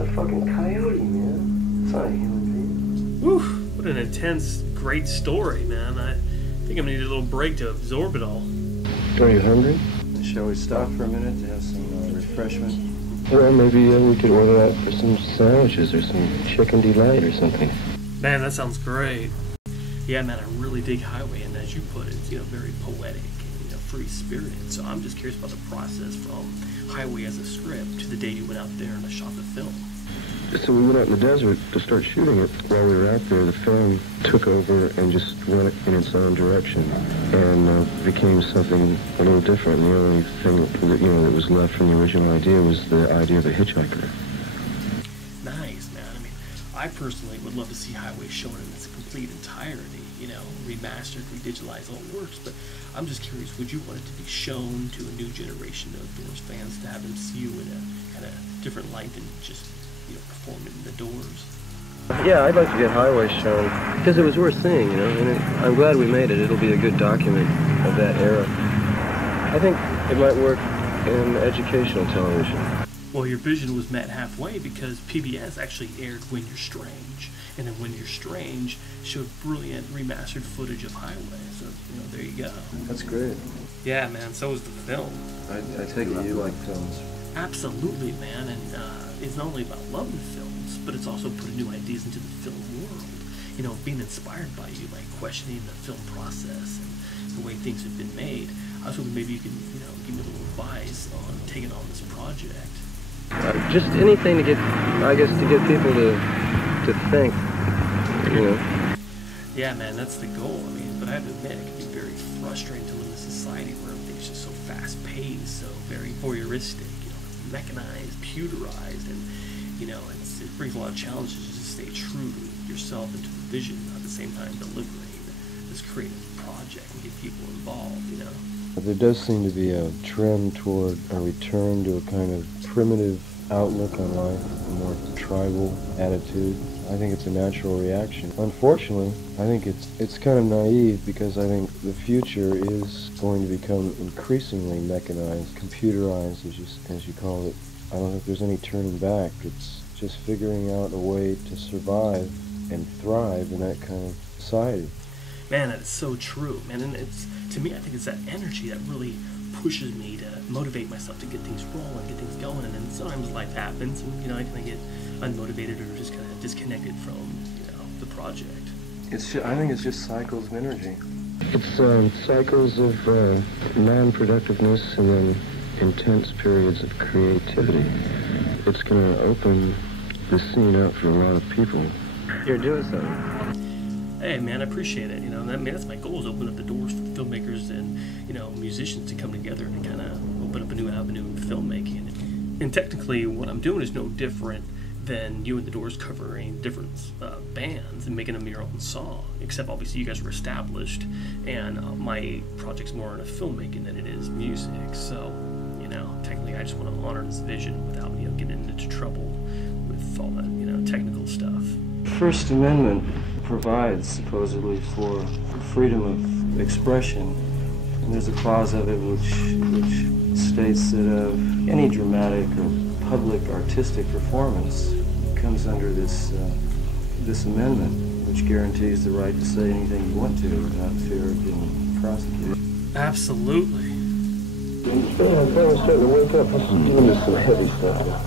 a fucking coyote, man. It's not a human being. Whew, what an intense, great story, man. I think I'm gonna need a little break to absorb it all. Are you hungry? Shall we stop for a minute to have some refreshment? Well, maybe we could order out for some sandwiches or some chicken delight or something. Man, that sounds great. Yeah, man, I really dig Highway, and as you put it, it's, very poetic and, free-spirited. So I'm just curious about the process from Highway as a script to the day you went out there and shot the film. So we went out in the desert to start shooting it. While we were out there, the film took over and just went in its own direction and became something a little different. The only thing that was left from the original idea was the idea of a hitchhiker. Nice, man. I mean, I personally would love to see Highway shown in its complete entirety, remastered, redigitalized, all works, but I'm just curious, would you want it to be shown to a new generation of Doors fans to have them see you in a kind of different light than just performing in the Doors? Yeah, I'd like to get Highway shown because it was worth seeing, and I'm glad we made it. It'll be a good document of that era. I think it might work in educational television. Well, your vision was met halfway because PBS actually aired When You're Strange, and then When You're Strange showed brilliant remastered footage of Highway. So, there you go. That's great. Yeah, man, so was the film. I take it you like films. Absolutely, man, and it's not only about loving films, but it's also putting new ideas into the film world. Being inspired by you, like questioning the film process and the way things have been made. I was hoping maybe you can, give me a little advice on taking on this project. Just anything to get, to get people to think, Yeah, man, that's the goal. I mean, but I have to admit, it can be very frustrating to live in a society where everything's just so fast-paced, so very voyeuristic, mechanized, pewterized, and, it brings a lot of challenges to stay true to yourself and to the vision, at the same time delivering this creative project and get people involved, There does seem to be a trend toward a return to a kind of primitive outlook on life, a more tribal attitude. I think it's a natural reaction. Unfortunately, I think it's kind of naive because I think the future is going to become increasingly mechanized, computerized, as you call it. I don't think there's any turning back. It's just figuring out a way to survive and thrive in that kind of society. Man, that is so true, man. And to me, I think it's that energy that really pushes me to motivate myself to get things rolling, get things going. And then sometimes life happens, and I kind of get unmotivated or just kind of disconnected from the project. I think it's just cycles of energy. It's cycles of non-productiveness and then intense periods of creativity. It's going to open the scene up for a lot of people. You're doing something. Hey, man, I appreciate it. That's my goal, is open up the doors for filmmakers and, musicians to come together and kind of open up a new avenue in filmmaking. And technically, what I'm doing is no different than you and the Doors covering different bands and making them your own song. Except, obviously, you guys are established, and my project's more in a filmmaking than it is music. So, technically, I just want to honor this vision without, getting into trouble with all that, technical stuff. The First Amendment provides, supposedly, for freedom of expression. And there's a clause of it which states that any dramatic or public artistic performance comes under this amendment, which guarantees the right to say anything you want to without fear of being prosecuted. Absolutely. I'm starting to wake up. This is giving me some heavy stuff.